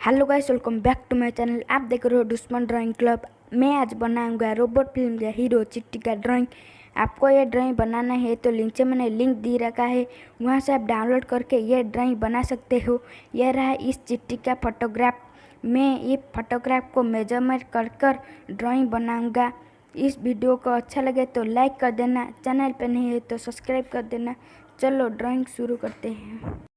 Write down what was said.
Hello guys, welcome back to my channel. आप देख रहे हो दुश्मन ड्राइंग क्लब। मैं आज बनाऊंगा रोबोट फिल्म या हीरो चिट्टी का ड्राइंग। आपको ये ड्राइंग बनाना है तो नीचे मैंने लिंक दे रखा है, वहां से आप डाउनलोड करके ये ड्राइंग बना सकते हो। यह रहा इस चिट्टी का फोटोग्राफ। मैं ये फोटोग्राफ को मेजरमेंट कर ड्राइंग बनाऊंगा। इस वीडियो को अच्छा लगे तो लाइक कर देना, चैनल पर नहीं है तो सब्सक्राइब कर देना। चलो ड्राइंग शुरू करते हैं।